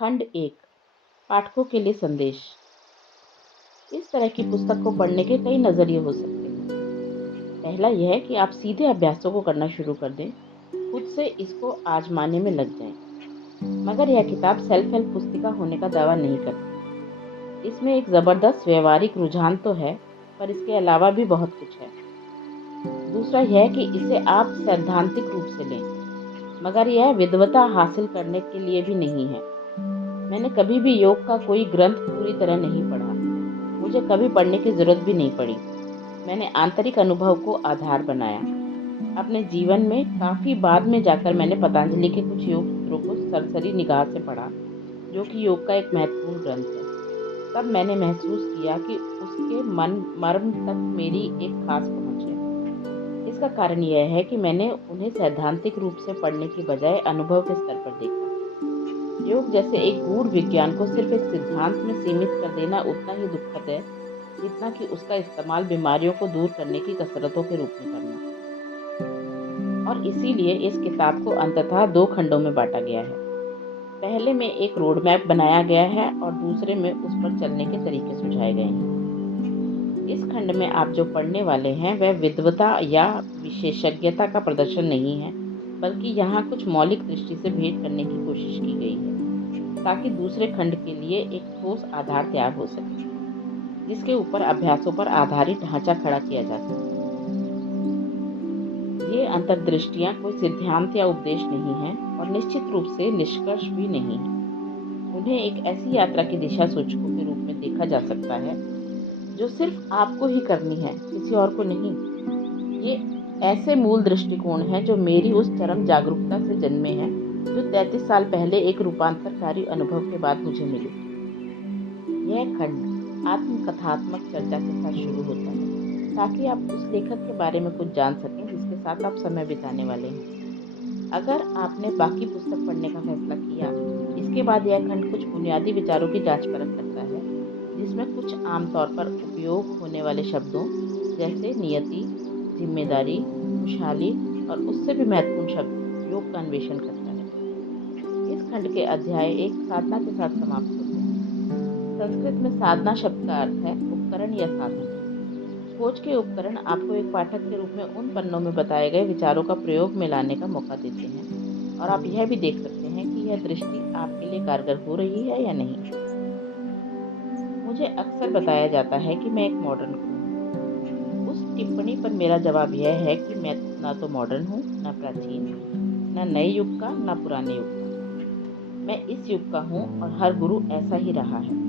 खंड 1 पाठकों के लिए संदेश। इस तरह की पुस्तक को पढ़ने के कई नज़रिए हो सकते हैं। पहला यह है कि आप सीधे अभ्यासों को करना शुरू कर दें, खुद से इसको आजमाने में लग जाएं। मगर यह किताब सेल्फ हेल्प पुस्तिका होने का दावा नहीं करती। इसमें एक ज़बरदस्त व्यवहारिक रुझान तो है, पर इसके अलावा भी बहुत कुछ है। दूसरा यह कि इसे आप सैद्धांतिक रूप से लें, मगर यह विद्वता हासिल करने के लिए भी नहीं है। मैंने कभी भी योग का कोई ग्रंथ पूरी तरह नहीं पढ़ा। मुझे कभी पढ़ने की जरूरत भी नहीं पड़ी। मैंने आंतरिक अनुभव को आधार बनाया। अपने जीवन में काफी बाद में जाकर मैंने पतंजलि के कुछ योग सूत्रों को सरसरी निगाह से पढ़ा, जो कि योग का एक महत्वपूर्ण ग्रंथ है। तब मैंने महसूस किया कि उसके मर्म तक मेरी एक खास पहुंच है। इसका कारण यह है कि मैंने उन्हें सैद्धांतिक रूप से पढ़ने की बजाय अनुभव के स्तर पर देखा। योग जैसे एक गूढ़ विज्ञान को सिर्फ एक सिद्धांत में सीमित कर देना उतना ही दुखद है जितना कि उसका इस्तेमाल बीमारियों को दूर करने की कसरतों के रूप में करना। और इसीलिए इस किताब को अंततः 2 खंडों में बांटा गया है। पहले में एक रोड मैप बनाया गया है और दूसरे में उस पर चलने के तरीके सुझाए गए हैं। इस खंड में आप जो पढ़ने वाले हैं वह विद्वता या विशेषज्ञता का प्रदर्शन नहीं है, बल्कि यहाँ कुछ मौलिक दृष्टि से भेंट करने की कोशिश की गई है, ताकि दूसरे खंड के लिए एक ठोस आधार तैयार हो सके, जिसके ऊपर अभ्यासों पर आधारित ढांचा खड़ा किया जा सके। ये अंतर्दृष्टियां कोई सिद्धांत या उपदेश नहीं है और निश्चित रूप से निष्कर्ष भी नहीं है। उन्हें एक ऐसी यात्रा की दिशा सूचकों के रूप में देखा जा सकता है जो सिर्फ आपको ही करनी है, किसी और को नहीं। ये ऐसे मूल दृष्टिकोण हैं जो मेरी उस चरम जागरूकता से जन्मे हैं जो 33 साल पहले एक रूपांतरकारी अनुभव के बाद मुझे मिली। यह खंड आत्मकथात्मक चर्चा के साथ शुरू होता है, ताकि आप उस लेखक के बारे में कुछ जान सकें जिसके साथ आप समय बिताने वाले हैं। अगर आपने बाकी पुस्तक पढ़ने का फैसला किया, इसके बाद यह खंड कुछ बुनियादी विचारों की जांच परख करता है, जिसमें कुछ आमतौर पर उपयोग होने वाले शब्दों जैसे नियति, जिम्मेदारी, खुशहाली और उससे भी महत्वपूर्ण शब्द योग का अन्वेषण करता है। इस खंड के अध्याय एक साधना के साथ समाप्त होते हैं। संस्कृत में साधना शब्द का अर्थ है उपकरण या साधन। खोज के उपकरण आपको एक पाठक के रूप में उन पन्नों में बताए गए विचारों का प्रयोग में लाने का मौका देते हैं, और आप यह भी देख सकते हैं कि यह दृष्टि आपके लिए कारगर हो रही है या नहीं। मुझे अक्सर बताया जाता है कि मैं एक मॉडर्न हूँ। उस टिप्पणी पर मेरा जवाब यह है कि मैं ना तो मॉडर्न हूँ, ना प्राचीन, ना नए युग का, ना पुराने युग का। मैं इस युग का हूँ और हर गुरु ऐसा ही रहा है।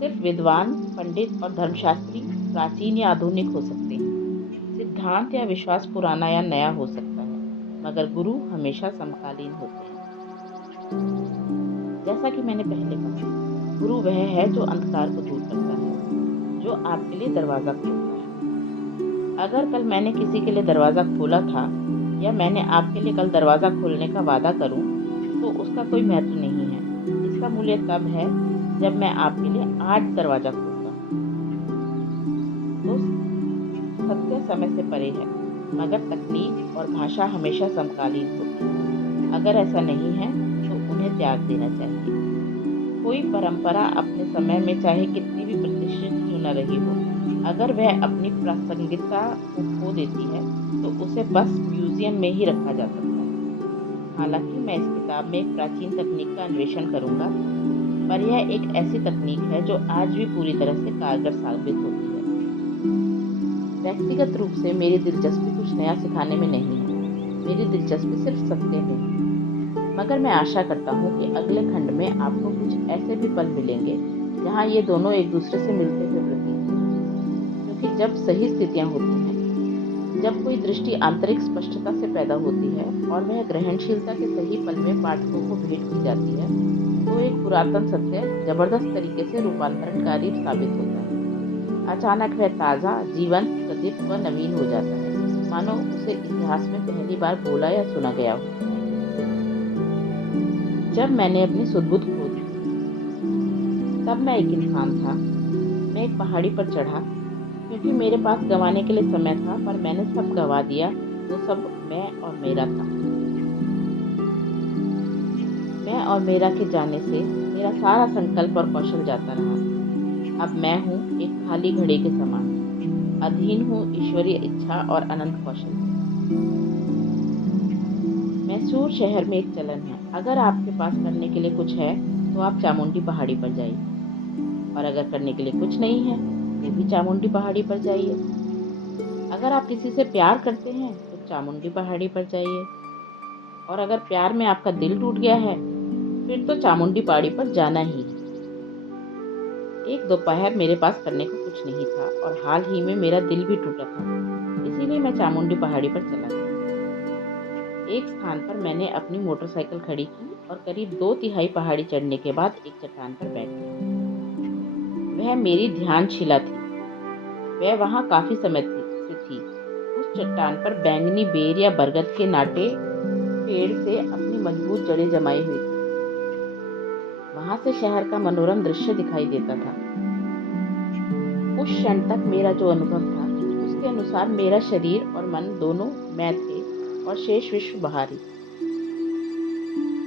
सिर्फ विद्वान, पंडित और धर्मशास्त्री प्राचीन या आधुनिक हो सकते हैं। सिद्धांत या विश्वास पुराना या नया हो सकता है, मगर गुरु हमेशा समकालीन होते हैं। जैसा कि मैंने पहले कहा, गुरु वह है जो अंधकार को दूर करता है, जो आपके लिए दरवाजा खोलता है। अगर कल मैंने किसी के लिए दरवाजा खोला था या मैंने आपके लिए कल दरवाजा खोलने का वादा करूं, तो उसका कोई महत्व नहीं है। इसका मूल्य तब है जब मैं आपके लिए आज दरवाजा खोलता हूँ। तो सत्य समय से परे है, मगर तकनीक और भाषा हमेशा समकालीन होती है। अगर ऐसा नहीं है तो उन्हें त्याग देना चाहिए। कोई परंपरा अपने समय में चाहे कितनी भी प्रतिष्ठित क्यों न रही हो, अगर वह अपनी प्रासंगिकता को खो देती है तो उसे बस म्यूजियम में ही रखा जा सकता है। हालांकि मैं इस किताब में एक प्राचीन तकनीक का अन्वेषण करूंगा, पर यह एक ऐसी तकनीक है जो आज भी पूरी तरह से कारगर साबित होती है। व्यक्तिगत रूप से मेरी दिलचस्पी कुछ नया सिखाने में नहीं है। मेरी दिलचस्पी सिर्फ सत्य में। मगर मैं आशा करता हूँ कि अगले खंड में आपको कुछ ऐसे भी पल मिलेंगे जहाँ ये दोनों एक दूसरे से मिलते हुए प्रतीत हों। क्योंकि जब सही स्थितियाँ होती हैं, जब कोई दृष्टि आंतरिक स्पष्टता से पैदा होती है और वह ग्रहणशीलता के सही पल में पाठकों को भेंट की जाती है, तो एक पुरातन सत्य जबरदस्त तरीके से रूपांतरणकारी साबित होता है। अचानक वह ताज़ा, जीवंत, प्रदीप्त व नवीन हो जाता है, मानो उसे इतिहास में पहली बार बोला या सुना गया हो। जब मैंने अपनी सुध-बुध खो दी, तब मैं एक इंसान था। मैं एक पहाड़ी पर चढ़ा, क्योंकि मेरे पास गंवाने के लिए समय था, पर मैंने सब गंवा दिया। वो सब मैं और मेरा था। मैं और मेरा के जाने से मेरा सारा संकल्प और कौशल जाता रहा। अब मैं हूँ एक खाली घड़ी के समान, अधीन हूँ ईश्वरीय इच्छा और अनंत कौशल के। मैसूर शहर में एक चलन है, अगर आपके पास करने के लिए कुछ है तो आप चामुंडी पहाड़ी पर जाइए, और अगर करने के लिए कुछ नहीं है तो भी चामुंडी पहाड़ी पर जाइए। अगर आप किसी से प्यार करते हैं तो चामुंडी पहाड़ी पर जाइए, और अगर प्यार में आपका दिल टूट गया है फिर तो चामुंडी पहाड़ी पर जाना ही है। एक दोपहर मेरे पास करने को कुछ नहीं था और हाल ही में मेरा दिल भी टूटा था, इसीलिए मैं चामुंडी पहाड़ी पर चला गया। एक स्थान पर मैंने अपनी मोटरसाइकिल खड़ी की और करीब 2/3 पहाड़ी चढ़ने के बाद एक चट्टान पर बैठ गया। वह मेरी ध्यानशिला थी। वह वहाँ काफी समय से थी। उस चट्टान पर बैंगनी बेर या बरगद के नाटे पेड़ से अपनी मजबूत जड़ें जमाई हुई थी। वहां से शहर का मनोरम दृश्य दिखाई देता था। उस क्षण तक मेरा जो अनुभव था उसके अनुसार मेरा शरीर और मन दोनों मैं थे और शेष विश्व बाहरी।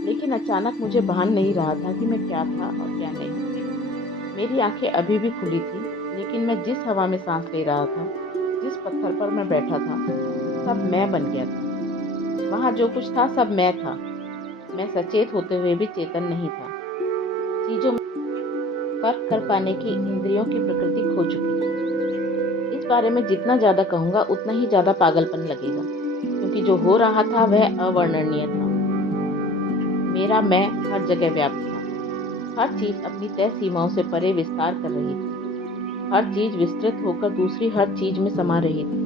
लेकिन अचानक मुझे भान नहीं रहा था कि मैं क्या था और क्या नहीं। मेरी आंखें अभी भी खुली थी, लेकिन मैं जिस हवा में सांस ले रहा था, जिस पत्थर पर मैं बैठा था, सब मैं बन गया था। वहाँ जो कुछ था सब मैं था। मैं सचेत होते हुए भी चेतन नहीं था। चीजों में फर्क कर पाने की इंद्रियों की प्रकृति खो चुकी थी। इस बारे में जितना ज्यादा कहूँगा उतना ही ज्यादा पागलपन लगेगा, क्योंकि जो हो रहा था वह अवर्णनीय था। मेरा मैं हर जगह व्याप्त था। हर चीज अपनी तय सीमाओं से परे विस्तार कर रही थी। हर चीज विस्तृत होकर दूसरी हर चीज में समा रही थी।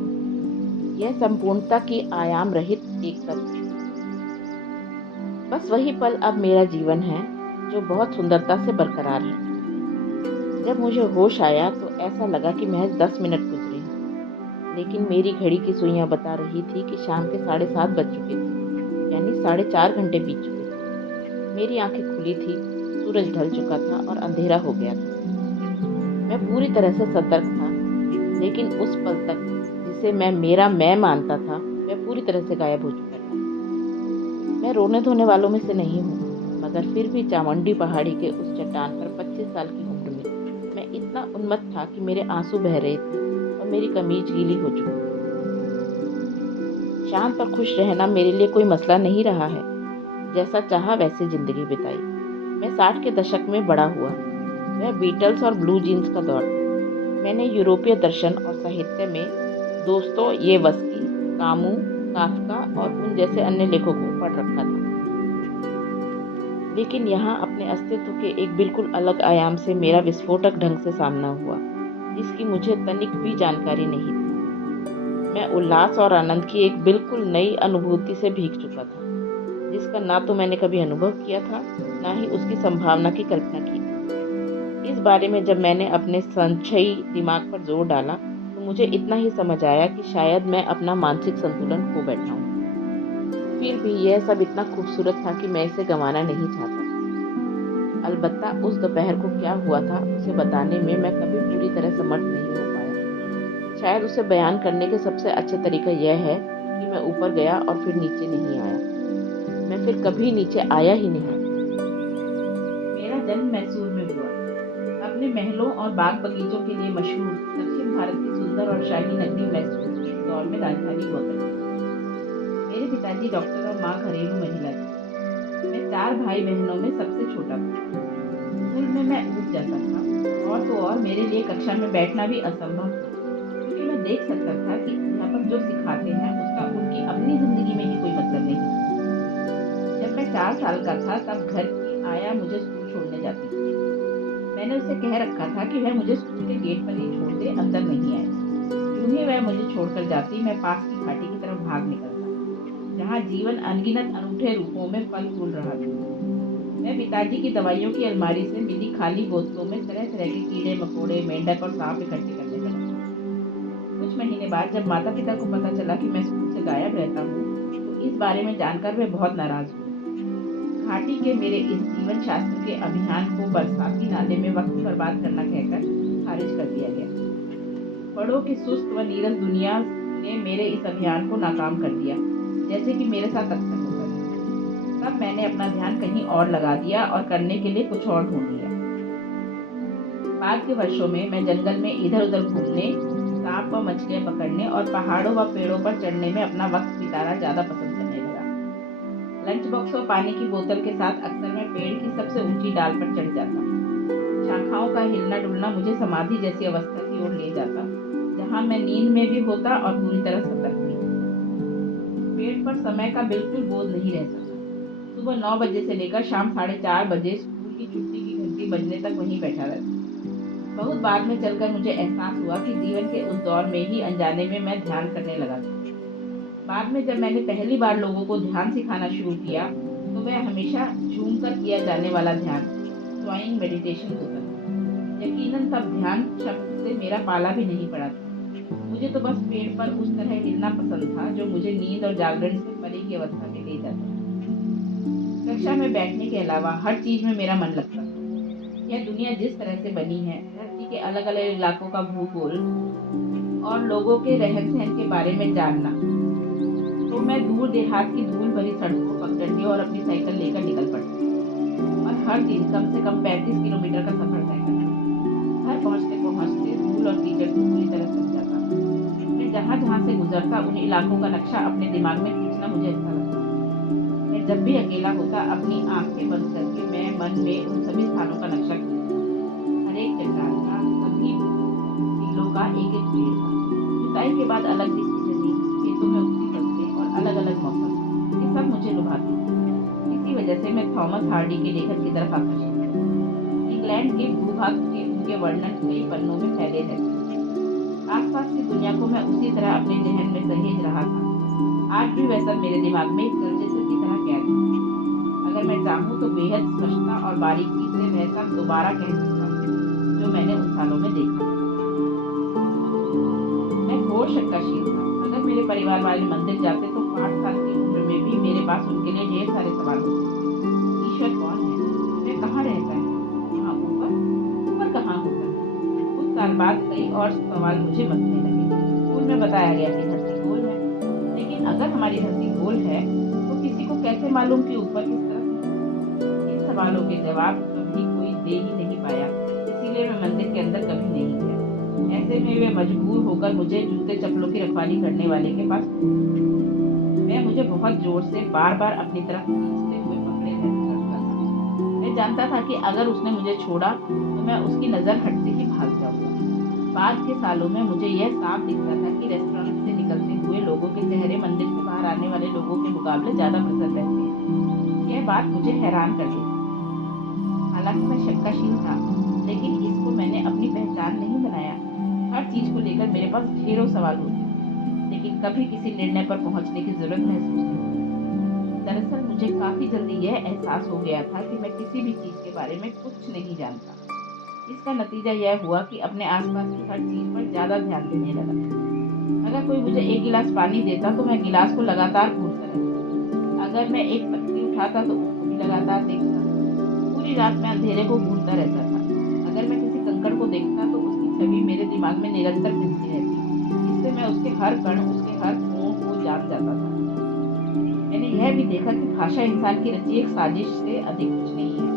यह संपूर्णता की आयाम रहित एकता थी। बस वही पल अब मेरा जीवन है, जो बहुत सुंदरता से बरकरार है। जब मुझे होश आया तो ऐसा लगा कि महज 10 मिनट गुजरे हैं, लेकिन मेरी घड़ी की सुइयां बता रही थी कि शाम के 7:30 बज चुके थे, यानी 4.5 घंटे बीत चुके थे। मेरी आंखें खुली थी, सूरज ढल चुका था और अंधेरा हो गया था। मैं पूरी तरह से सतर्क था, लेकिन उस पल तक जिसे मैं मेरा मैं मानता था वह पूरी तरह से गायब हो चुका था। मैं रोने धोने वालों में से नहीं हूँ, मगर फिर भी चामुंडी पहाड़ी के उस चट्टान पर 25 साल की उम्र में मैं इतना उन्मत्त था कि मेरे आंसू बह रहे थे और मेरी कमीज गीली हो चुकी थी। शांत और खुश रहना मेरे लिए कोई मसला नहीं रहा है। जैसा चाहा वैसे जिंदगी बिताई। मैं 60 के दशक में बड़ा हुआ। वह बीटल्स और ब्लू जीन्स का दौर था। मैंने यूरोपीय दर्शन और साहित्य में दोस्तोयेवस्की, कामू, काफ्का और उन जैसे अन्य लेखकों को पढ़ रखा था। लेकिन यहाँ अपने अस्तित्व के एक बिल्कुल अलग आयाम से मेरा विस्फोटक ढंग से सामना हुआ, जिसकी मुझे तनिक भी जानकारी नहीं थी। मैं उल्लास और आनंद की एक बिल्कुल नई अनुभूति से भीग चुका था, जिसका ना तो मैंने कभी अनुभव किया था, ना ही उसकी संभावना की कल्पना की थी। इस बारे में जब मैंने अपने संशयी दिमाग पर जोर डाला तो मुझे इतना ही समझ आया कि शायद मैं अपना मानसिक संतुलन खो बैठा हूँ। फिर भी यह सब इतना खूबसूरत था कि मैं इसे गंवाना नहीं चाहता। अलबत्ता उस दोपहर को क्या हुआ था उसे बताने में मैं कभी पूरी तरह समर्थ नहीं हो पाया। शायद उसे बयान करने के सबसे अच्छे तरीका यह है कि मैं ऊपर गया और फिर नीचे नहीं आया। मैं फिर कभी नीचे आया ही नहीं। मेरा जन्म मैसूर में हुआ, अपने महलों और बाग बगीचों के लिए मशहूर दक्षिण भारत की सुंदर और शाही नगरी मैसूर एक दौर में राजधानी हुआ करती थी। मेरे पिताजी डॉक्टर और माँ घरेलू महिला थी। मैं 4 भाई बहनों में सबसे छोटा था। स्कूल में मैं ऊब जाता था, और तो और मेरे लिए कक्षा में बैठना भी असंभव था, क्योंकि मैं देख सकता था कि अध्यापक जो सिखाते हैं उसका उनकी अपनी जिंदगी में ही कोई मतलब नहीं। जब मैं 4 साल का था तब घर की आया मुझे स्कूल छोड़ने जाती थी। मैंने उसे कह रखा था कि वह मुझे स्कूल के गेट पर ही छोड़ दे, अंदर नहीं आए। यूं ही वह मुझे छोड़कर जाती, मैं पास की घाटी की तरफ भाग निकलता, जहाँ जीवन अनगिनत अनूठे रूपों में फल फूल रहा था। मैं पिताजी की दवाइयों की अलमारी से मिली खाली बोतलों में तरह तरह के कीड़े मकोड़े, मेंढक और सांप इकट्ठे करने लगा। कुछ महीने बाद जब माता पिता को पता चला कि मैं स्कूल से गायब रहता हूँ, तो इस बारे में जानकर वे बहुत नाराज हुए। घाटी के मेरे इस जीवन शास्त्र के अभियान को बरसाती नाले में वक्त बर्बाद करना कहकर खारिज कर दिया गया। बड़ों की सुस्त व नीरस दुनिया ने मेरे इस अभियान को नाकाम कर दिया, जैसे कि मेरे साथ अक्सर होता था। तब मैंने अपना ध्यान कहीं और लगा दिया और करने के लिए कुछ और ढूंढ लिया। बाद के वर्षों में मैं जंगल में इधर-उधर घूमने, सांप व मछलियाँ पकड़ने और पहाड़ों व पेड़ों पर चढ़ने में अपना वक्त बिताना ज़्यादा पसंद करने लगा। लंच बॉक्स और पानी की बोतल के साथ अक्सर मैं पेड़ की सबसे ऊंची डाल पर चढ़ जाता। शाखाओं का हिलना-डुलना मुझे समाधि जैसी अवस्था की ओर ले जाता, जहाँ मैं नींद में भी होता और पूरी तरह सतर्क भी। पेड़ पर समय का बिल्कुल बोध नहीं रहता था। सुबह 9 बजे से लेकर शाम 4:30 बजे स्कूल की छुट्टी की घंटी बजने तक वहीं बैठा रहता। बहुत बाद में चलकर मुझे एहसास हुआ कि जीवन के उस दौर में ही अनजाने में मैं ध्यान करने लगा था। बाद में जब मैंने पहली बार लोगों को ध्यान सिखाना शुरू किया, तो वह हमेशा झूम कर किया जाने वाला ध्यान, स्वाइंग मेडिटेशन होता था। यकीनन तब ध्यान शब्द से मेरा पाला भी नहीं पड़ा था। मुझे तो बस पेड़ पर उस तरह हिलना पसंद था जो मुझे नींद और जागरण से परे की अवस्था में ले जाता था। कक्षा में बैठने के अलावा हर चीज में मेरा मन लगता था। यह दुनिया जिस तरह से बनी है, धरती के अलग अलग इलाकों का भूगोल और लोगों के रहन सहन के बारे में जानना, तो मैं दूर देहात की धूल भरी सड़कों, पगडंडियों और अपनी साइकिल लेकर निकल पड़ता और हर दिन कम से कम 35 किलोमीटर का सफर तय करता। घर पहुंचते पहुंचते धूल और कीचड़ को पूरी तरह थक जाता। मैं जहाँ जहाँ से गुजरता उन इलाकों का नक्शा अपने दिमाग में खींचना मुझे अच्छा लगता। मैं जब भी अकेला होता, अपनी आंखें बंद करके मैं मन में उन सभी स्थानों का नक्शा खींचता। हर एक चट्टान का, सभी टीलों का एक एक पेड़ था, जुताई के बाद अलग दिखती जमीन, खेतों में उगती फसलें और अलग अलग मौसम, ये सब मुझे लुभाते थे। इसी वजह से मैं थॉमस हार्डी के लेखन की तरफ आकर्षित था। इंग्लैंड के भूभाग के उनके वर्णन कई पन्नों में फैले रहते थे। आसपास की दुनिया को मैं उसी तरह अपने जहन में सहेज रहा था। आज भी वह सब मेरे दिमाग में एक चलचित्र की तरह कैद है। अगर मैं चाहूँ तो बेहद स्पष्टता और बारीकी से वह सब दोबारा कह सकता हूँ जो मैंने उन सालों में देखा। मैं घोर शंकाशील था। अगर मेरे परिवार वाले मंदिर जाते तो 5 साल की उम्र में भी मेरे पास उनके लिए ढेर सारे सवाल होते। ईश्वर कौन है? वह कहाँ रहता है? वहाँ ऊपर? ऊपर कहाँ होता है? कुछ साल बाद कई और सवाल मुझे मचने लगे। स्कूल में बताया गया कि धरती गोल है, लेकिन अगर हमारी धरती गोल है तो किसी को कैसे मालूम कि ऊपर किस तरफ है? इन सवालों के जवाब कभी कोई दे ही नहीं पाया, इसीलिए मैं मंदिर के अंदर कभी नहीं गया। ऐसे में वे मजबूर होकर मुझे जूते चप्पलों की रखवाली करने वाले के पास, मैं मुझे बहुत जोर से बार बार अपनी तरफ खींचते हुए पकड़े रखता था। मैं जानता था कि अगर उसने मुझे छोड़ा तो मैं उसकी नज़र हटते ही भाग जाऊंगा। बाद के सालों में मुझे यह साफ दिखता था कि रेस्टोरेंट से निकलते हुए लोगों के चेहरे मंदिर से बाहर आने वाले लोगों के मुकाबले ज़्यादा प्रसन्न रहते हैं। यह बात मुझे हैरान कर देती। हालांकि मैं शंकाशील था, लेकिन इसको मैंने अपनी पहचान नहीं बनाया। हर चीज को लेकर मेरे पास ढेरों सवाल होते थे, लेकिन कभी किसी निर्णय पर पहुंचने की जरूरत महसूस नहीं हुई। दरअसल मुझे काफी जल्दी यह एहसास हो गया था कि मैं किसी भी चीज के बारे में कुछ नहीं जानता। इसका नतीजा यह हुआ कि अपने आसपास की हर चीज पर ज्यादा ध्यान देने लगा। अगर कोई मुझे एक गिलास पानी देता तो मैं गिलास को लगातार घूरता रहता। अगर मैं एक पत्ती उठाता तो उसको भी लगातार देखता। पूरी रात मैं अंधेरे को घूरता रहता था। अगर मैं किसी कंकड़ को देखता तो उसकी छवि मेरे दिमाग में निरंतर घूमती रहती, जिससे मैं उसके हर कण, उसके हर कोण को जान जाता था। मैंने यह भी देखा कि भाषा इंसान की रची एक साजिश से अधिक कुछ नहीं है।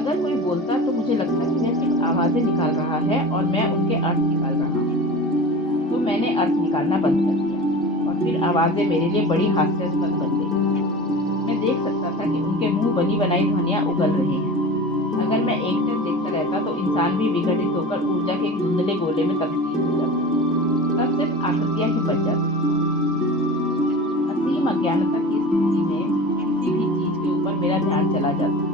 अगर कोई बोलता तो मुझे लगता कि वह सिर्फ आवाजें निकाल रहा है और मैं उनके अर्थ निकाल रहा हूँ। तो मैंने अर्थ निकालना बंद कर दिया और फिर आवाजें मेरे लिए बड़ी हास्यास्पद बन गई। मैं देख सकता था कि उनके मुंह बनी बनाई ध्वनियाँ उगल रही हैं। अगर मैं एकटक देखता रहता तो इंसान भी विघटित होकर ऊर्जा के एक धुंधले गोले में तब्दील हो जाता। तब सिर्फ आकृतियां ही बच जाती। असीम अज्ञानता की स्थिति में किसी भी चीज के ऊपर मेरा ध्यान चला जाता।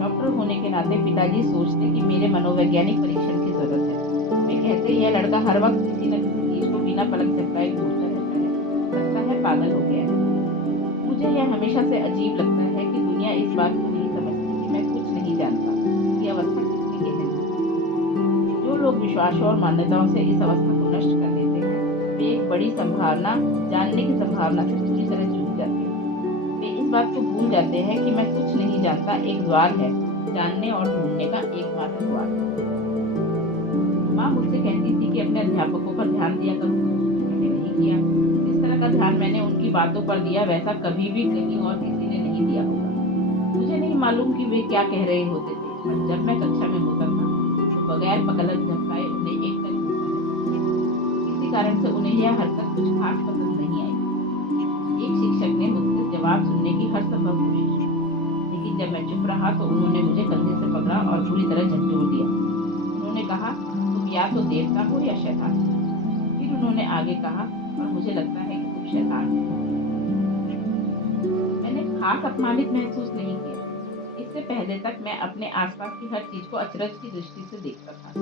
डॉक्टर होने के नाते पिताजी सोचते कि मेरे मनोवैज्ञानिक परीक्षण की जरूरत है। वे कहते यह लड़का हर वक्त किसी न किसी चीज को बिना पलक झपकाए घूरता रहता है, लगता है पागल हो गया है। मुझे यह हमेशा से अजीब लगता है कि दुनिया इस बात को नहीं समझती कि मैं कुछ नहीं जानता। ये अवस्था किसके लिए है? जो लोग विश्वासों और मान्यताओं से इस अवस्था को नष्ट कर देते हैं, वे एक बड़ी संभावना, जानने की संभावना से पूरी तरह चूक जाते हैं। वे इस बात को भूल जाते हैं कि मैं कुछ नहीं जानता एक द्वार है, जानने और ढूंढने का एकमात्र द्वार। माँ मुझसे कहती थी कि अपने अध्यापकों पर ध्यान दिया करो। मैंने नहीं किया। जिस तरह का ध्यान मैंने उनकी बातों पर दिया, वैसा कभी भी कहीं और किसी ने नहीं दिया होगा। मुझे नहीं मालूम कि वे क्या कह रहे होते थे, पर जब मैं कक्षा में होता था तो बगैर पलक झपकाए उन्हें एक टक सुनता रहता था। किसी कारण से उन्हें यह हरकत कुछ खास पसंद नहीं आई। एक शिक्षक ने मुझसे जवाब सुनने की हर संभव कोशिश की, लेकिन जब मैं चुप रहा तो उन्होंने मुझे कंधे से पकड़ा और बुरी तरह झकझोर दिया। उन्होंने कहा, तुम या तो देवता हो या शैतान। फिर उन्होंने आगे कहा, और मुझे लगता है कि तुम शैतान हो। मैंने खास अपमानित महसूस नहीं किया। इससे पहले तक मैं अपने आसपास की हर चीज को अचरज की दृष्टि से देखता था,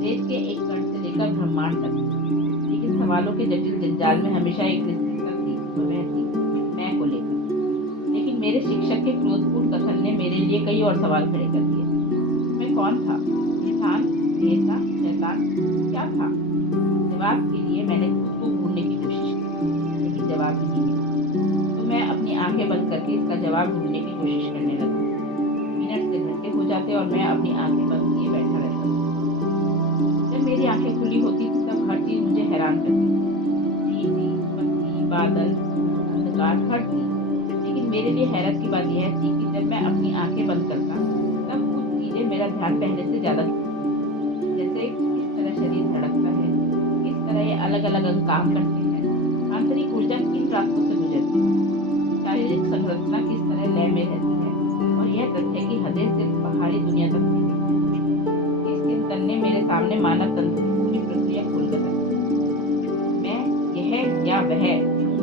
रेत के एक कण से लेकर ब्रह्मांड तक। लेकिन सवालों के जटिल जंजाल में हमेशा एक निश्चितता थी, और वह थी मैं को लेकर। लेकिन मेरे शिक्षक के क्रोधपूर्ण कथन ने मेरे लिए कई और सवाल खड़े कर दिए। मैं कौन था? इंसान, देवता, शैतान, क्या था? जवाब के लिए मैंने खुद को ढूंढने की कोशिश की, लेकिन जवाब नहीं मिला। तो मैं अपनी आंखें बंद करके इसका जवाब ढूंढने की कोशिश करने लगा। मिनट से घंटे हो जाते और मैं अपनी आंखें बंद किए बैठा रहता था। जब मेरी आंखें खुली होती थी तब हर चीज मुझे हैरान करती थी। सीधी, पत्ती, बादल, अंधकार, हर चीज। लेकिन मेरे लिए हैरत की बात यह थी कि जब मैं अपनी आंखें बंद करता तब कुछ चीजें मेरा ध्यान पहले से ज्यादा खींचती। जैसे किस तरह शरीर धड़कता है, किस तरह ये अलग अलग अंग काम करते हैं, आंतरिक ऊर्जा किन रास्तों से गुजरती है, शारीरिक संरचना किस तरह लय में रहती है, और यह तथ्य की हदें सिर्फ बाहरी दुनिया तक सीमित। इस चिंतन ने मेरे सामने मानव तंत्र की पूरी प्रक्रिया खोलकर रख दी। मैं यह या वह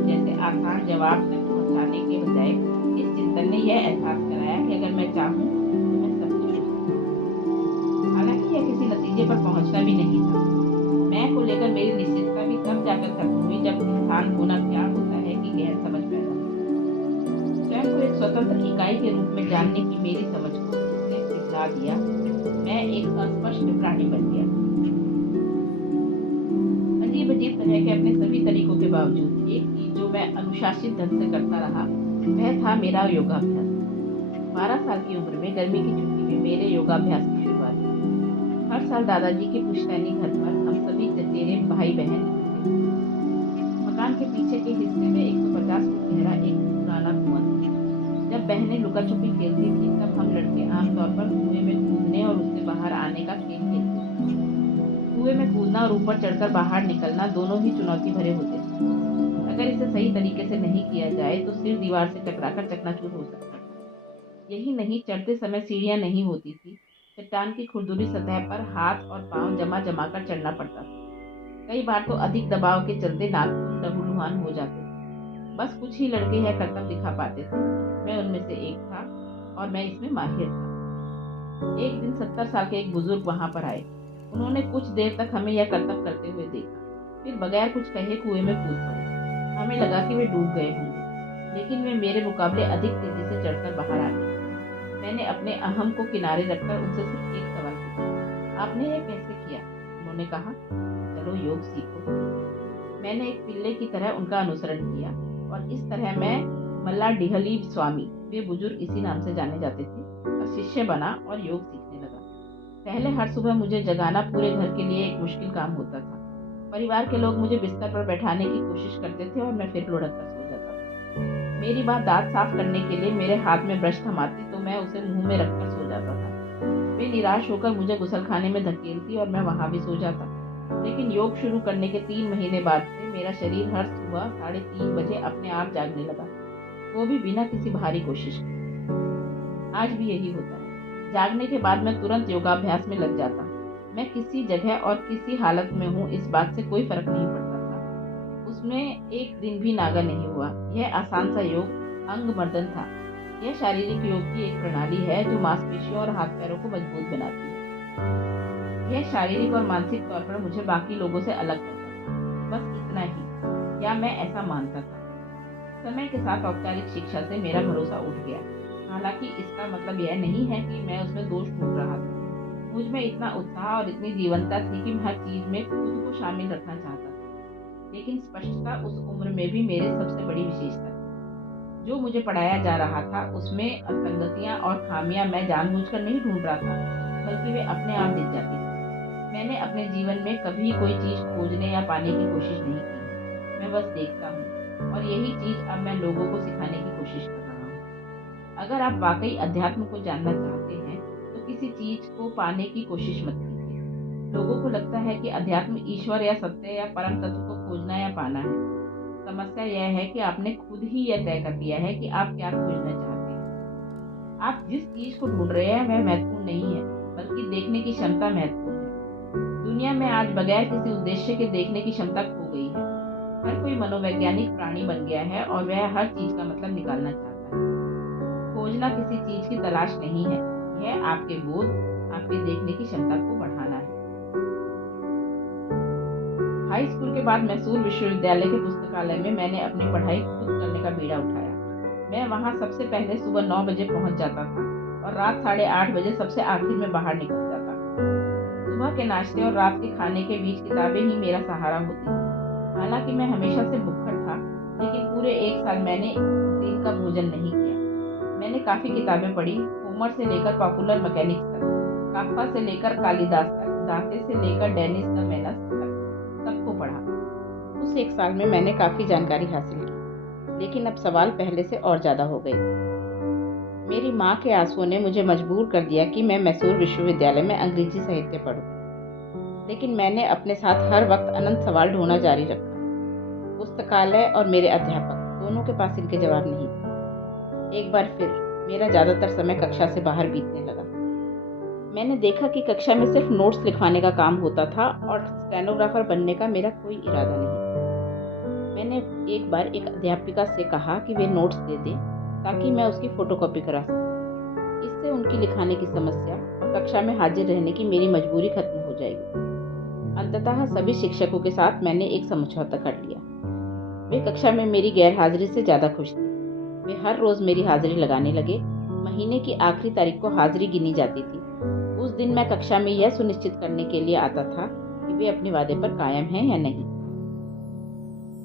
जैसे आसान जवाब तक पहुंचाने के बजाय इस चिंतन ने यह एहसास कराया कि अगर मैं चाहूँ तो मैं सब कुछ हो सकता हूँ। हालांकि यह किसी नतीजे पर पहुंचना भी नहीं था। मैं को लेकर मेरी निश्चितता भी तब जाकर खत्म हुई जब इंसान होना क्या होता है कि गहन समझ पैदा हुई। स्वयं को एक स्वतंत्र इकाई के रूप में जानने की मेरी समझ को इसने पिघला दिया। मैं एक अस्पष्ट प्राणी बन गया। अजीब अजीब तरह के अपने सभी तरीकों के बावजूद एक चीज जो मैं अनुशासित ढंग से करता रहा वह था मेरा योगाभ्यास। 12 साल की उम्र में गर्मी की छुट्टी में मेरे योगाभ्यास की शुरुआत हुई। हर साल दादाजी के पुश्तैनी घर पर हम सभी चचेरे भाई बहन मिलते थे। मकान के पीछे के हिस्से में 150 फुट गहरा एक पुराना कुआं था। जब बहनें लुका छुपी खेलती थी तब हम लड़के आमतौर पर कुएं में कूदने और उससे बाहर आने का खेल खेलते थे। कुएं में कूदना और ऊपर चढ़कर बाहर निकलना दोनों ही चुनौती भरे होते थे। अगर इसे सही तरीके से नहीं किया जाए तो सिर दीवार से टकराकर चकनाचूर हो सकता था। यही नहीं, चढ़ते समय सीढ़ियां नहीं होती थी। चट्टान की खुरदुरी सतह पर हाथ और पांव जमा जमा कर चढ़ना पड़ता था। कई बार तो अधिक दबाव के चलते नाखून लहूलुहान हो जाते थे। बस कुछ ही लड़के यह करतब दिखा पाते थे। मैं उनमें से एक था और मैं इसमें माहिर था। एक दिन 70 साल के एक बुजुर्ग वहां पर आए। उन्होंने कुछ देर तक हमें यह करतब करते हुए देखा, फिर बगैर कुछ कहे कुएं में कूद पड़े। हमें लगा कि वे डूब गए होंगे, लेकिन वे मेरे मुकाबले अधिक तेजी से चढ़कर बाहर आ गए। मैंने अपने अहम को किनारे रखकर उनसे सिर्फ एक सवाल पूछा, आपने यह कैसे किया? उन्होंने कहा, चलो योग सीखो। मैंने एक पिल्ले की तरह उनका अनुसरण किया और इस तरह मैं मल्ला डिहली स्वामी, वे बुजुर्ग इसी नाम से जाने जाते थे, और शिष्य बना और योग सीखने लगा। पहले हर सुबह मुझे जगाना पूरे घर के लिए एक मुश्किल काम होता था। परिवार के लोग मुझे बिस्तर पर बैठाने की कोशिश करते थे और मैं फिर लुढ़क कर सो जाता था। मेरी बात दांत साफ करने के लिए मेरे हाथ में ब्रश थमाती तो मैं उसे मुंह में रखकर सो जाता था। वे निराश होकर मुझे गुसलखाने में धकेलती और मैं वहां भी सो जाता। लेकिन योग शुरू करने के 3 महीने बाद से मेरा शरीर हर सुबह 3:30 बजे अपने आप जागने लगा, वो भी बिना किसी भारी कोशिश के। आज भी यही होता है। जागने के बाद मैं तुरंत योगाभ्यास में लग जाता। मैं किसी जगह और किसी हालत में हूँ इस बात से कोई फर्क नहीं पड़ता था। उसमें एक दिन भी नागा नहीं हुआ। यह आसान सा योग अंग मर्दन था। यह शारीरिक योग की एक प्रणाली है जो मांसपेशियों और हाथ पैरों को मजबूत बनाती है। यह शारीरिक और मानसिक तौर पर मुझे बाकी लोगों से अलग करता था। बस इतना ही, या मैं ऐसा मानता था। समय के साथ औपचारिक शिक्षा से मेरा भरोसा उठ गया। हालांकि इसका मतलब यह नहीं है कि मैं उसमें दोष ढूंढ रहा था। मुझ में इतना उत्साह और इतनी जीवंतता थी कि मैं हर चीज में खुद को शामिल रखना चाहता था। लेकिन स्पष्टता उस उम्र में भी मेरी सबसे बड़ी विशेषता थी। जो मुझे पढ़ाया जा रहा था उसमें असंगतियां और खामियां मैं जानबूझकर नहीं ढूंढ रहा था, बल्कि वे अपने आप दिख जाती थी। मैंने अपने जीवन में कभी कोई चीज खोजने या पाने की कोशिश नहीं की। मैं बस देखता हूँ, और यही चीज अब मैं लोगों को सिखाने की कोशिश कर रहा हूँ। अगर आप वाकई अध्यात्म को जानना चाहते हैं तो किसी चीज को पाने की कोशिश मत कीजिए। लोगों को लगता है कि अध्यात्म ईश्वर या सत्य या परम तत्व को खोजना या पाना है। समस्या यह है कि आपने खुद ही यह तय कर लिया है कि आप क्या खोजना चाहते हैं। आप जिस चीज को ढूंढ रहे हैं वह महत्वपूर्ण नहीं है, बल्कि देखने की क्षमता महत्वपूर्ण है। दुनिया में आज बगैर किसी उद्देश्य के देखने की क्षमता खो गई है। हर कोई मनोवैज्ञानिक प्राणी बन गया है और वह हर चीज का मतलब निकालना चाहता है। खोजना किसी चीज की तलाश नहीं है, यह आपके बोध, आपके देखने की क्षमता को बढ़ाना है। हाई स्कूल के बाद मैसूर विश्वविद्यालय के पुस्तकालय में मैंने अपनी पढ़ाई खुद करने का बीड़ा उठाया। मैं वहां सबसे पहले सुबह 9 बजे पहुंच जाता था और रात 8:30 बजे सबसे आखिर में बाहर निकल जाता। सुबह के नाश्ते और रात के खाने के बीच किताबें ही मेरा सहारा होती थी। हालांकि मैं हमेशा से भुक्खड़ था, लेकिन पूरे 1 साल मैंने दिन का भोजन नहीं किया। मैंने काफ़ी किताबें पढ़ी, होमर से लेकर पॉपुलर मैकेनिक्स तक, काफ्का से लेकर कालिदास तक, दांते से लेकर डेनिस द मेनास तक, सबको पढ़ा। उस 1 साल में मैंने काफ़ी जानकारी हासिल की, लेकिन अब सवाल पहले से और ज़्यादा हो गए। मेरी माँ के आंसुओं ने मुझे मजबूर कर दिया कि मैं मैसूर विश्वविद्यालय में अंग्रेजी साहित्य पढ़ूं। लेकिन मैंने अपने साथ हर वक्त अनंत सवाल ढूंढना जारी रखा। पुस्तकालय और मेरे अध्यापक दोनों के पास इनके जवाब नहीं थे। एक बार फिर मेरा ज़्यादातर समय कक्षा से बाहर बीतने लगा। मैंने देखा कि कक्षा में सिर्फ नोट्स लिखवाने का काम होता था और स्टेनोग्राफर बनने का मेरा कोई इरादा नहीं। मैंने एक बार एक अध्यापिका से कहा कि वे नोट्स दे दें ताकि मैं उसकी फोटोकॉपी करा सकूं। इससे उनकी लिखाने की समस्या और कक्षा में हाजिर रहने की मेरी मजबूरी खत्म हो जाएगी। अंततः सभी शिक्षकों के साथ मैंने एक समझौता कर लिया। वे कक्षा में मेरी गैर हाजिरी से ज़्यादा खुश थे। वे हर रोज़ मेरी हाजिरी लगाने लगे। महीने की आखिरी तारीख को हाजिरी गिनी जाती थी। उस दिन मैं कक्षा में यह सुनिश्चित करने के लिए आता था कि वे अपने वादे पर कायम हैं या नहीं।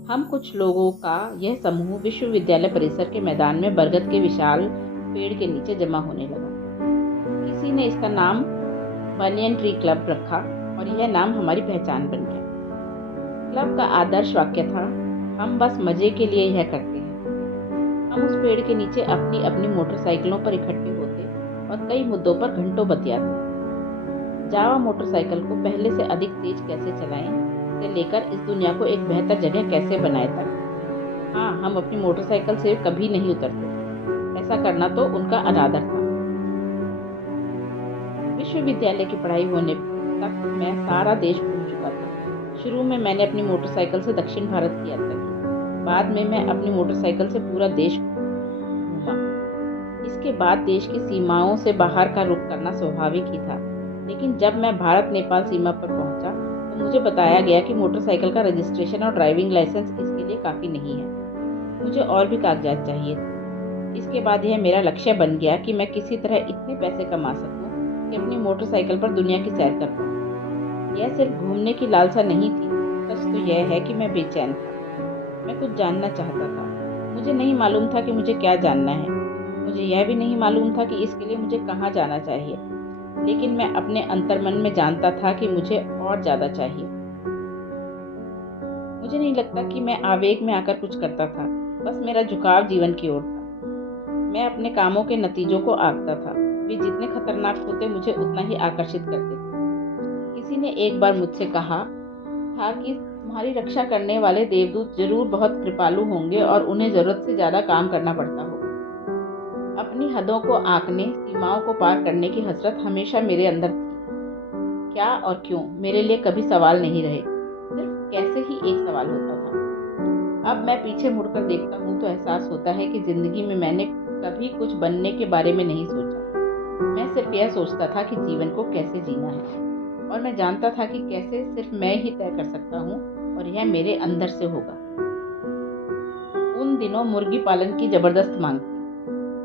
हम कुछ लोगों का यह समूह विश्वविद्यालय परिसर के मैदान में बरगद के विशाल पेड़ के नीचे जमा होने लगा। किसी ने इसका नाम बनियन ट्री क्लब रखा और यह नाम हमारी पहचान बन गया। क्लब का आदर्श वाक्य था, हम बस मजे के लिए यह करते हैं। हम उस पेड़ के नीचे अपनी अपनी मोटरसाइकिलों पर इकट्ठे होते और कई मुद्दों पर घंटों बतियाते। जावा मोटरसाइकिल को पहले से अधिक तेज कैसे चलाएं से लेकर इस दुनिया को एक बेहतर जगह कैसे बनाए तक। हाँ, हम अपनी मोटरसाइकिल से कभी नहीं उतरते। ऐसा करना तो उनका अनादर था। विश्वविद्यालय की पढ़ाई होने तक मैं सारा देश घूम चुका था। शुरू में मैंने अपनी मोटरसाइकिल से दक्षिण भारत की यात्रा की। बाद में मैं अपनी मोटरसाइकिल से पूरा देश घूमा। इसके बाद देश की सीमाओं से बाहर का रुख करना स्वाभाविक ही था। लेकिन जब मैं भारत नेपाल सीमा पर पहुंचा तो मुझे बताया गया कि मोटरसाइकिल का रजिस्ट्रेशन और ड्राइविंग लाइसेंस इसके लिए काफ़ी नहीं है। मुझे और भी कागजात चाहिए थे। इसके बाद यह मेरा लक्ष्य बन गया कि मैं किसी तरह इतने पैसे कमा सकूं कि अपनी मोटरसाइकिल पर दुनिया की सैर कर पाऊं। यह सिर्फ घूमने की लालसा नहीं थी, सच तो यह है कि मैं बेचैन था। मैं कुछ जानना चाहता था। मुझे नहीं मालूम था कि मुझे क्या जानना है। मुझे यह भी नहीं मालूम था कि इसके लिए मुझे कहाँ जाना चाहिए। लेकिन मैं अपने अंतर्मन में जानता था कि मुझे और ज़्यादा चाहिए। मुझे नहीं लगता कि मैं आवेग में आकर कुछ करता था, बस मेरा झुकाव जीवन की ओर था। मैं अपने कामों के नतीजों को आंकता था। वे जितने खतरनाक होते मुझे उतना ही आकर्षित करते थे। किसी ने एक बार मुझसे कहा था कि तुम्हारी रक्षा करने वाले देवदूत जरूर बहुत कृपालु होंगे और उन्हें जरूरत से ज़्यादा काम करना पड़ता होगा। अपनी हदों को आंकने, सीमाओं को पार करने की हसरत हमेशा मेरे अंदर थी। क्या और क्यों मेरे लिए कभी सवाल नहीं रहे, सिर्फ कैसे ही एक सवाल होता था। अब मैं पीछे मुड़कर देखता हूँ तो एहसास होता है कि जिंदगी में मैंने कभी कुछ बनने के बारे में नहीं सोचा। मैं सिर्फ यह सोचता था कि जीवन को कैसे जीना है, और मैं जानता था कि कैसे सिर्फ मैं ही तय कर सकता हूँ और यह मेरे अंदर से होगा। उन दिनों मुर्गी पालन की जबरदस्त मांग थी।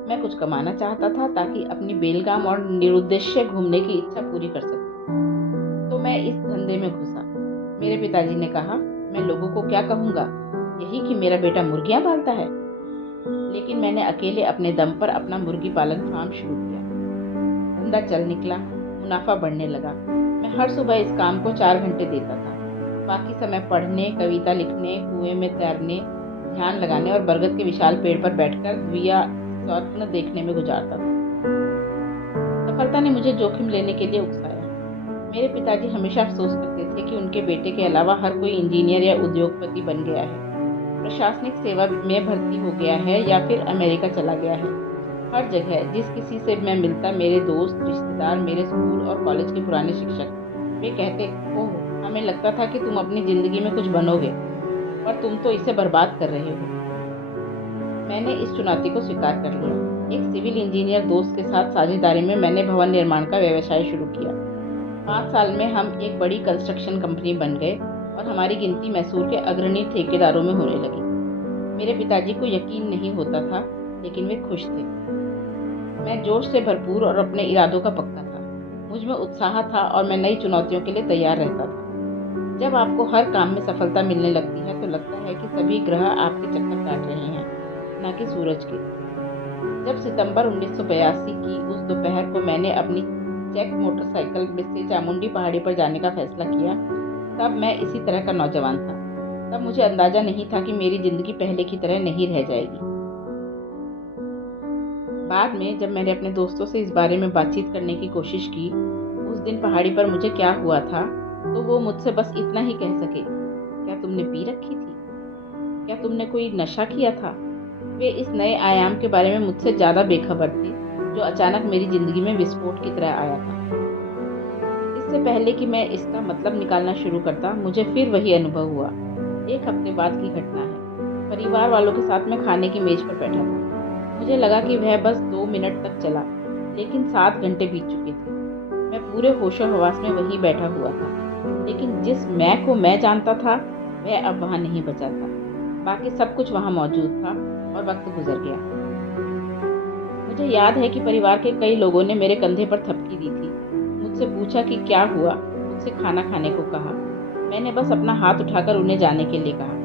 मैं कुछ कमाना चाहता था ताकि अपनी बेलगाम और निरुद्देश्य घूमने की इच्छा पूरी कर सकूं। तो मैं इस धंधे में घुसा। मेरे पिताजी ने कहा, मैं लोगों को क्या कहूँगा, यही कि मेरा बेटा मुर्गियाँ पालता है। लेकिन मैंने अकेले अपने दम पर अपना मुर्गी पालन फार्म शुरू किया। धंधा चल निकला, मुनाफा बढ़ने लगा। मैं हर सुबह इस काम को 4 घंटे देता था। बाकी समय पढ़ने, कविता लिखने, कुएं में तैरने, ध्यान लगाने और बरगद के विशाल पेड़ पर बैठकर दिया स्वप्न देखने में गुजारता था। सफलता ने मुझे जोखिम लेने के लिए उकसाया। मेरे पिताजी हमेशा अफसोस करते थे कि उनके बेटे के अलावा हर कोई इंजीनियर या उद्योगपति बन गया है, प्रशासनिक सेवा में भर्ती हो गया है या फिर अमेरिका चला गया है। हर जगह जिस किसी से मैं मिलता, मेरे दोस्त, रिश्तेदार, मेरे स्कूल और कॉलेज के पुराने शिक्षक, वे कहते, ओह, हमें लगता था कि तुम अपनी जिंदगी में कुछ बनोगे, पर तुम तो इसे बर्बाद कर रहे हो। मैंने इस चुनौती को स्वीकार कर लिया। एक सिविल इंजीनियर दोस्त के साथ साझेदारी में मैंने भवन निर्माण का व्यवसाय शुरू किया। 5 साल में हम एक बड़ी कंस्ट्रक्शन कंपनी बन गए और हमारी गिनती मैसूर के अग्रणी ठेकेदारों में होने लगी। मेरे पिताजी को यकीन नहीं होता था, लेकिन वे खुश थे। मैं जोश से भरपूर और अपने इरादों का पक्का था। मुझ में उत्साह था और मैं नई चुनौतियों के लिए तैयार रहता था। जब आपको हर काम में सफलता मिलने लगती है तो लगता है कि सभी ग्रह आपके चक्कर काट रहे हैं, न कि सूरज के। जब सितंबर 1982 की उस दोपहर को मैंने अपनी चेक मोटरसाइकिल से चामुंडी पहाड़ी पर जाने का फैसला किया, तब मैं इसी तरह का नौजवान था। तब मुझे अंदाजा नहीं था कि मेरी जिंदगी पहले की तरह नहीं रह जाएगी। बाद में जब मैंने अपने दोस्तों से इस बारे में बातचीत करने की कोशिश की, उस दिन पहाड़ी पर मुझे क्या हुआ था, तो वो मुझसे बस इतना ही कह सके, क्या तुमने पी रखी थी? क्या तुमने कोई नशा किया था? वे इस नए आयाम के बारे में मुझसे ज़्यादा बेखबर थे, जो अचानक मेरी जिंदगी में विस्फोट की तरह आया था। इससे पहले कि मैं इसका मतलब निकालना शुरू करता, मुझे फिर वही अनुभव हुआ। 1 हफ्ते बाद की घटना है। परिवार वालों के साथ मैं खाने की मेज पर बैठा था। मुझे लगा कि वह बस 2 मिनट तक चला, लेकिन 7 घंटे बीत चुके थे। मैं पूरे होशो हवास में वहीं बैठा हुआ था, लेकिन जिस मैं को मैं जानता था, वह अब वहाँ नहीं बचा था। बाकी सब कुछ वहाँ मौजूद था और वक्त गुजर गया। मुझे याद है कि परिवार के कई लोगों ने मेरे कंधे पर थपकी दी थी, मुझसे पूछा कि क्या हुआ, मुझसे खाना खाने को कहा। मैंने बस अपना हाथ उठाकर उन्हें जाने के लिए कहा।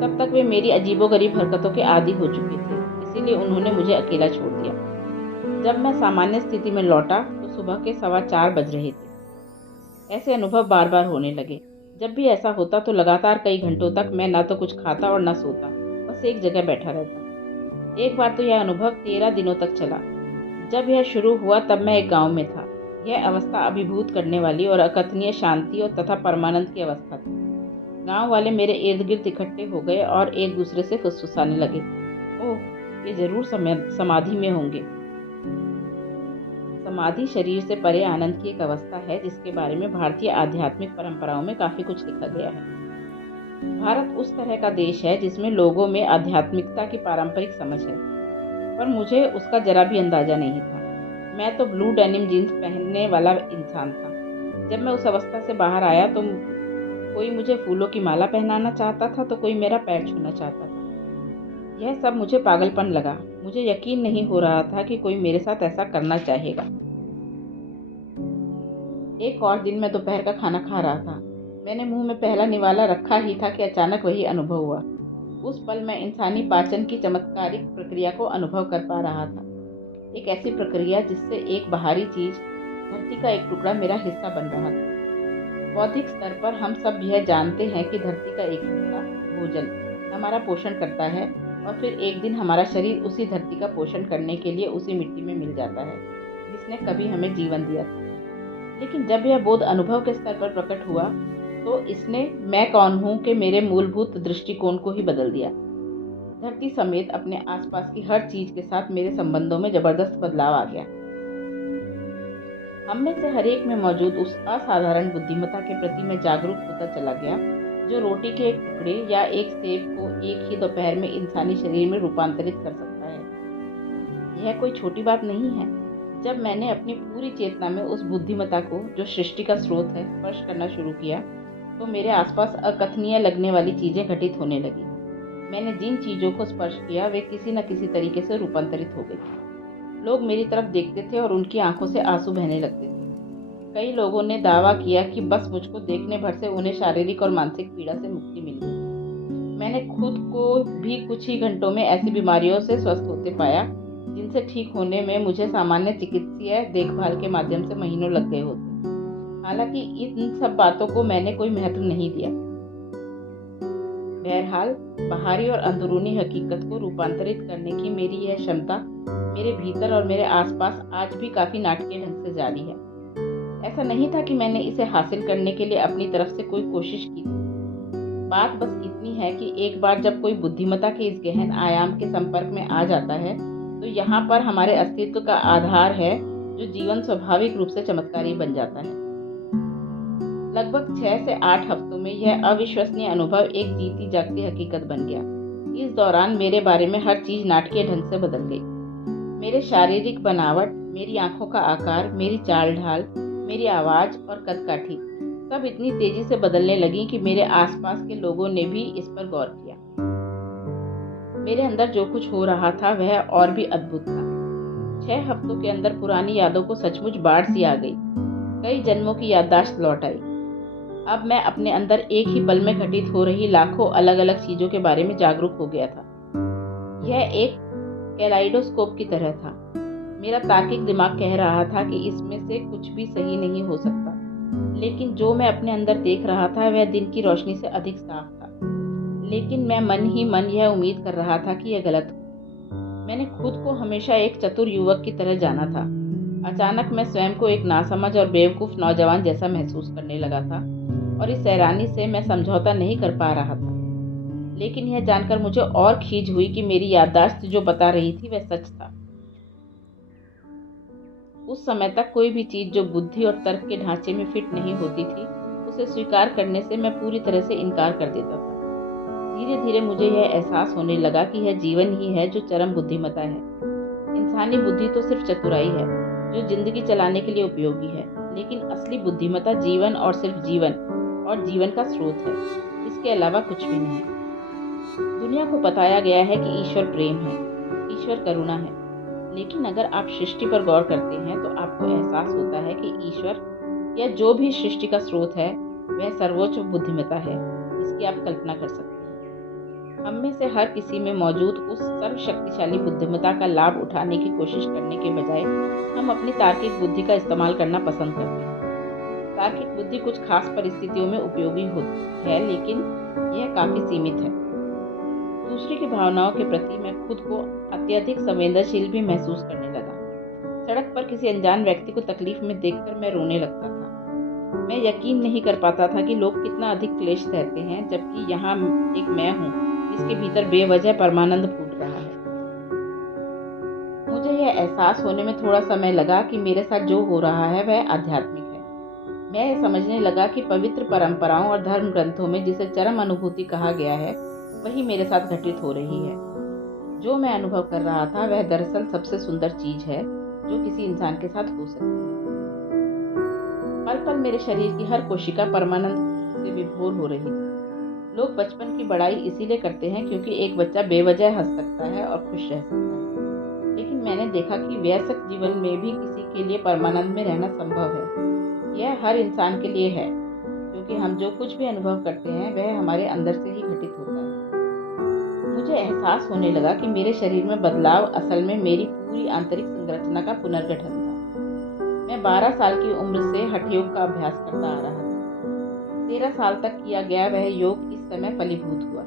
तब तक वे मेरी अजीबोगरीब हरकतों के आदी हो चुके थे, इसीलिए उन्होंने मुझे अकेला छोड़ दिया। जब मैं सामान्य स्थिति में लौटा तो सुबह के 4:15 बज रहे थे। ऐसे अनुभव बार बार होने लगे। जब भी ऐसा होता तो लगातार कई घंटों तक मैं ना तो कुछ खाता और ना सोता, बस एक जगह बैठा रहता। एक बार तो यह अनुभव 13 दिनों तक चला। जब यह शुरू हुआ तब मैं एक गांव में था। यह अवस्था अभिभूत करने वाली और अकथनीय शांति और तथा परमानंद की अवस्था थी। गांव वाले मेरे इर्द गिर्द इकट्ठे हो गए और एक दूसरे से फुसफुसाने लगे, ओह, ये जरूर समाधि में होंगे। समाधि शरीर से परे आनंद की एक अवस्था है, जिसके बारे में भारतीय आध्यात्मिक परंपराओं में काफी कुछ लिखा गया है। भारत उस तरह का देश है जिसमें लोगों में आध्यात्मिकता की पारंपरिक समझ है, पर मुझे उसका जरा भी अंदाजा नहीं था। मैं तो ब्लू डेनिम जीन्स पहनने वाला इंसान था। जब मैं उस अवस्था से बाहर आया तो कोई मुझे फूलों की माला पहनाना चाहता था, तो कोई मेरा पैर छूना चाहता था। यह सब मुझे पागलपन लगा। मुझे यकीन नहीं हो रहा था कि कोई मेरे साथ ऐसा करना चाहेगा। एक और दिन मैं दोपहर का खाना खा रहा था। मैंने मुंह में पहला निवाला रखा ही था कि अचानक वही अनुभव हुआ। उस पल मैं इंसानी पाचन की चमत्कारिक प्रक्रिया को अनुभव कर पा रहा था। एक ऐसी प्रक्रिया जिससे एक बाहरी चीज, धरती का एक टुकड़ा, मेरा हिस्सा बन रहा था। बौद्धिक स्तर पर हम सब यह जानते हैं कि धरती का एक हिस्सा, भोजन, हमारा पोषण करता है और फिर एक दिन हमारा शरीर उसी धरती का पोषण करने के लिए उसी मिट्टी में मिल जाता है जिसने कभी हमें जीवन दिया था। लेकिन जब यह बोध अनुभव के स्तर पर प्रकट हुआ तो इसने मैं कौन हूँ के मेरे मूलभूत दृष्टिकोण को ही बदल दिया। धरती समेत अपने आसपास की हर चीज के साथ मेरे संबंधों में जबरदस्त बदलाव आ गया। हम में से हर एक में मौजूद उस असाधारण बुद्धिमत्ता के प्रति मैं जागरूक होता चला गया, जो रोटी के एक टुकड़े या एक सेब को एक ही दोपहर में इंसानी शरीर में रूपांतरित कर सकता है। यह कोई छोटी बात नहीं है। जब मैंने अपनी पूरी चेतना में उस बुद्धिमत्ता को, जो सृष्टि का स्रोत है, स्पर्श करना शुरू किया, तो मेरे आसपास अकथनीय लगने वाली चीजें घटित होने लगी। मैंने जिन चीजों को स्पर्श किया वे किसी न किसी तरीके से रूपांतरित हो गई। लोग मेरी तरफ देखते थे और उनकी आंखों से आंसू बहने लगते थे। कई लोगों ने दावा किया कि बस मुझको देखने भर से उन्हें शारीरिक और मानसिक पीड़ा से मुक्ति मिल गई। मैंने खुद को भी कुछ ही घंटों में ऐसी बीमारियों से स्वस्थ होते पाया जिनसे ठीक होने में मुझे सामान्य चिकित्सीय देखभाल के माध्यम से महीनों लग गए होते। हालांकि इन सब बातों को मैंने कोई महत्व नहीं दिया। बहरहाल, बाहरी और अंदरूनी हकीकत को रूपांतरित करने की मेरी यह क्षमता मेरे भीतर और मेरे आसपास आज भी काफी नाटकीय ढंग से जारी है। ऐसा नहीं था कि मैंने इसे हासिल करने के लिए अपनी तरफ से कोई कोशिश की थी। बात बस इतनी है कि एक बार जब कोई बुद्धिमत्ता के इस गहन आयाम के संपर्क में आ जाता है, तो यहाँ पर हमारे अस्तित्व का आधार है जो जीवन स्वाभाविक रूप से चमत्कारी बन जाता है। लगभग 6 से 8 हफ्तों में यह अविश्वसनीय अनुभव एक जीती जागती हकीकत बन गया। इस दौरान मेरे बारे में हर चीज नाटकीय ढंग से बदल गई। मेरे शारीरिक बनावट, मेरी आंखों का आकार, मेरी चाल ढाल, मेरी आवाज और कदकाठी सब इतनी तेजी से बदलने लगी कि मेरे आसपास के लोगों ने भी इस पर गौर किया। मेरे अंदर जो कुछ हो रहा था वह और भी अद्भुत था। 6 हफ्तों के अंदर पुरानी यादों को सचमुच बाढ़ सी आ गई। कई जन्मों की याददाश्त लौट आई। अब मैं अपने अंदर एक ही पल में घटित हो रही लाखों अलग अलग चीजों के बारे में जागरूक हो गया था। यह एक कैलाइडोस्कोप की तरह था। मेरा तार्किक दिमाग कह रहा था कि इसमें से कुछ भी सही नहीं हो सकता, लेकिन जो मैं अपने अंदर देख रहा था वह दिन की रोशनी से अधिक साफ था। लेकिन मैं मन ही मन यह उम्मीद कर रहा था कि यह गलत हो। मैंने खुद को हमेशा एक चतुर युवक की तरह जाना था। अचानक मैं स्वयं को एक नासमझ और बेवकूफ नौजवान जैसा महसूस करने लगा था, और इस हैरानी से मैं समझौता नहीं कर पा रहा था। लेकिन यह जानकर मुझे और खीज हुई कि मेरी याददाश्त जो बता रही थी वह सच था। उस समय तक कोई भी चीज जो बुद्धि और तर्क के ढांचे में फिट नहीं होती थी, उसे स्वीकार करने से मैं पूरी तरह से इनकार कर देता था। धीरे धीरे मुझे यह एहसास होने लगा कि यह जीवन ही है जो चरम बुद्धिमत्ता है। इंसानी बुद्धि तो सिर्फ चतुराई है जो जिंदगी चलाने के लिए उपयोगी है, लेकिन असली बुद्धिमत्ता जीवन और सिर्फ जीवन और जीवन का स्रोत है, इसके अलावा कुछ भी नहीं। दुनिया को बताया गया है कि ईश्वर प्रेम है, ईश्वर करुणा है, लेकिन अगर आप सृष्टि पर गौर करते हैं तो आपको एहसास होता है कि ईश्वर या जो भी सृष्टि का स्रोत है वह सर्वोच्च बुद्धिमत्ता है जिसकी आप कल्पना कर सकते हैं। हम में से हर किसी में मौजूद उस सर्वशक्तिशाली बुद्धिमत्ता का लाभ उठाने की कोशिश करने के बजाय हम अपनी तार्किक बुद्धि का इस्तेमाल करना पसंद करते हैं। तार्किक बुद्धि कुछ खास परिस्थितियों में उपयोगी होती है, लेकिन यह काफी सीमित है। दूसरे की भावनाओं के प्रति मैं खुद को अत्यधिक संवेदनशील भी महसूस करने लगा। सड़क पर किसी अनजान व्यक्ति को तकलीफ में देखकर मैं रोने लगता था। मैं यकीन नहीं कर पाता था कि लोग कितना अधिक क्लेश सहते हैं, जबकि यहाँ एक मैं हूँ जिसके भीतर बेवजह परमानंद फूट रहा है। मुझे यह एहसास होने में थोड़ा समय लगा कि मेरे साथ जो हो रहा है वह आध्यात्मिक है। मैं यह समझने लगा कि पवित्र परंपराओं और धर्म ग्रंथों में जिसे चरम अनुभूति कहा गया है वही मेरे साथ घटित हो रही है। जो मैं अनुभव कर रहा था वह दरअसल सबसे सुंदर चीज है जो किसी इंसान के साथ हो सकती है। पल पल मेरे शरीर की हर कोशिका परमानंद से विभोर हो रही थी। लोग बचपन की बड़ाई इसीलिए करते हैं क्योंकि एक बच्चा बेवजह हंस सकता है और खुश रह सकता है, लेकिन मैंने देखा कि वयस्क जीवन में भी किसी के लिए परमानंद में रहना संभव है। यह हर इंसान के लिए है, क्योंकि हम जो कुछ भी अनुभव करते हैं वह हमारे अंदर से ही घटित होता है। मुझे एहसास होने लगा कि मेरे शरीर में बदलाव असल में मेरी पूरी आंतरिक संरचना का पुनर्गठन था। मैं 12 साल की उम्र से हठयोग का अभ्यास करता आ रहा था। 13 साल तक किया गया वह योग इस समय फलीभूत हुआ।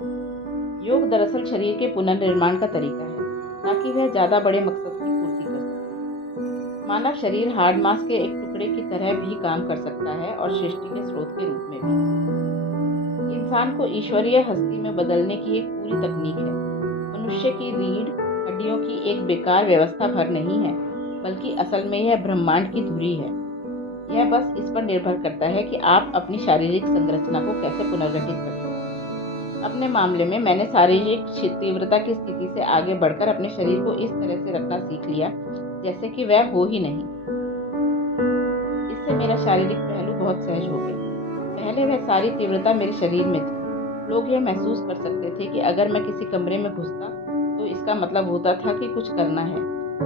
योग दरअसल शरीर के पुनर्निर्माण का तरीका है, ताकि वह ज्यादा बड़े मकसद की पूर्ति कर सके। मानव शरीर हार्ड मास के एक टुकड़े की तरह भी काम कर सकता है और सृष्टि के स्रोत के रूप में भी। इंसान को ईश्वरीय हस्ती में बदलने की एक पूरी तकनीक है। मनुष्य की रीढ़ हड्डियों की एक बेकार व्यवस्था भर नहीं है, बल्कि असल में यह ब्रह्मांड की धुरी है। यह बस इस पर निर्भर करता है कि आप अपनी शारीरिक संरचना को कैसे पुनर्गठित करते हैं। अपने मामले में मैंने शारीरिक तीव्रता की स्थिति से आगे बढ़कर अपने शरीर को इस तरह से रखना सीख लिया जैसे कि वह हो ही नहीं। इससे मेरा शारीरिक पहलू बहुत सहज हो गया। पहले वह सारी तीव्रता मेरे शरीर में थी। लोग यह महसूस कर सकते थे कि अगर मैं किसी कमरे में घुसता तो इसका मतलब होता था कि कुछ करना है,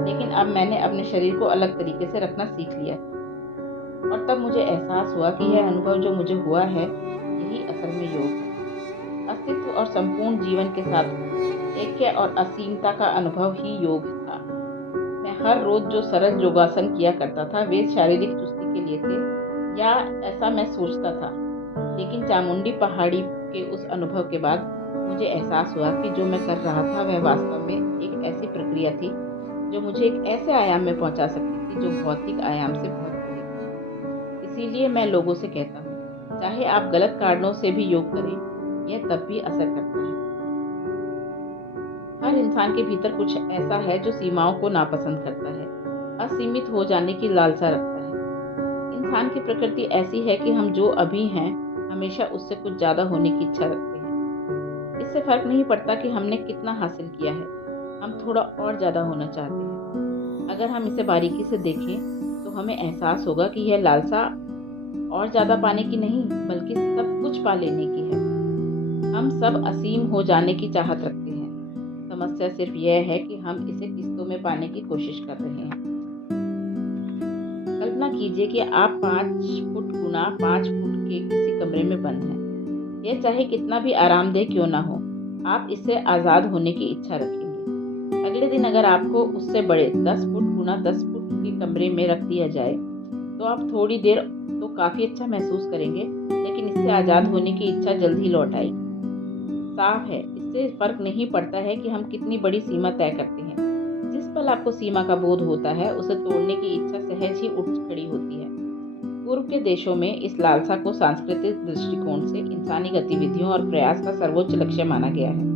लेकिन अब मैंने अपने शरीर को अलग तरीके से रखना सीख लिया। और तब मुझे एहसास हुआ कि यह अनुभव जो मुझे हुआ है यही असल में योग है। अस्तित्व और संपूर्ण जीवन के साथ ऐक्य और असीमता का अनुभव ही योग था। मैं हर रोज जो सरल योगासन किया करता था वे शारीरिक चुस्ती के लिए थे, या ऐसा मैं सोचता था, लेकिन चामुंडी पहाड़ी के उस अनुभव के बाद मुझे एहसास हुआ कि जो मैं कर रहा था वह वास्तव में एक ऐसी प्रक्रिया थी जो मुझे एक ऐसे आयाम में पहुंचा सकती थी जो भौतिक आयाम से बहुत बड़ी थी। इसीलिए मैं लोगों से कहता हूँ, चाहे आप गलत कारणों से भी योग करें, यह तब भी असर करता है। हर इंसान के भीतर कुछ ऐसा है जो सीमाओं को नापसंद करता है, असीमित हो जाने की लालसा रखता है। इंसान की प्रकृति ऐसी है कि हम जो अभी हैं, हमेशा उससे कुछ ज़्यादा होने की इच्छा रखते हैं। इससे फर्क नहीं पड़ता कि हमने कितना हासिल किया है, हम थोड़ा और ज़्यादा होना चाहते हैं। अगर हम इसे बारीकी से देखें तो हमें एहसास होगा कि यह लालसा और ज़्यादा पाने की नहीं, बल्कि सब कुछ पा लेने की है। हम सब असीम हो जाने की चाहत रखते हैं। समस्या सिर्फ यह है कि हम इसे किस्तों में पाने की कोशिश कर रहे हैं। कल्पना कीजिए कि आप 5 फुट गुना 5 फुट के किसी कमरे में बंद हैं। यह चाहे कितना भी आरामदेह क्यों ना हो, आप इससे आज़ाद होने की इच्छा रखेंगे। अगले दिन अगर आपको उससे बड़े 10 फुट गुना 10 फुट के कमरे में रख दिया जाए, तो आप थोड़ी देर तो काफ़ी अच्छा महसूस करेंगे, लेकिन इससे आज़ाद होने की इच्छा जल्द ही लौट आएगी। साफ है, इससे फर्क नहीं पड़ता है कि हम कितनी बड़ी सीमा तय करते हैं। जिस पल आपको सीमा का बोध होता है, उसे तोड़ने की इच्छा सहज ही उठ खड़ी होती है। पूर्व के देशों में इस लालसा को सांस्कृतिक दृष्टिकोण से इंसानी गतिविधियों और प्रयास का सर्वोच्च लक्ष्य माना गया है।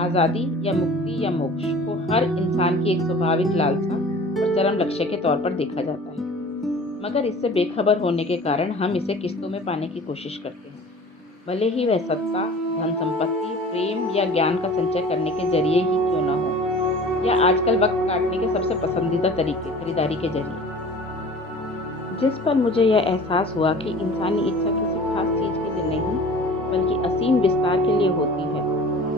आज़ादी या मुक्ति या मोक्ष को हर इंसान की एक स्वाभाविक लालसा और चरम लक्ष्य के तौर पर देखा जाता है। मगर इससे बेखबर होने के कारण हम इसे किस्तों में पाने की कोशिश करते हैं, भले ही वह सत्ता, धन संपत्ति, प्रेम या ज्ञान का संचय करने के जरिए ही क्यों न हो, या आजकल वक्त काटने के सबसे पसंदीदा तरीके खरीदारी के जरिए। जिस पर मुझे यह एहसास हुआ कि इंसानी इच्छा किसी खास चीज के लिए नहीं, बल्कि असीम विस्तार के लिए होती है,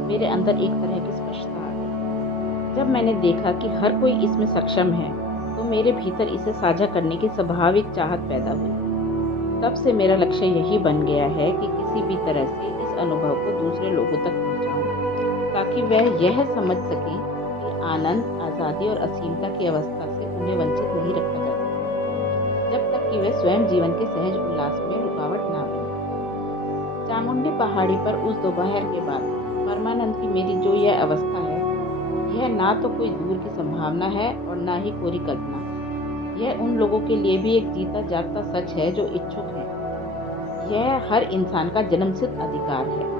मेरे अंदर एक तरह की स्पष्टता आ गई। जब मैंने देखा कि हर कोई इसमें सक्षम है, तो मेरे भीतर इसे साझा करने की स्वाभाविक चाहत पैदा हुई। तब से मेरा लक्ष्य यही बन गया है कि किसी भी तरह से इस अनुभव को दूसरे लोगों तक पहुंचाऊं, ताकि वह यह समझ सकें कि आनंद, आज़ादी और असीमता की अवस्था से उन्हें वंचित नहीं रखा जा सकता, जब तक कि वे स्वयं जीवन के सहज उल्लास में रुकावट ना बने। चामुंडी पहाड़ी पर उस दोपहर के बाद परमानंद की मेरी जो यह अवस्था है, यह ना तो कोई दूर की संभावना है और ना ही कोरी कल्पना। यह उन लोगों के लिए भी एक जीता जागता सच है जो इच्छुक है। यह हर इंसान का जन्मसिद्ध अधिकार है।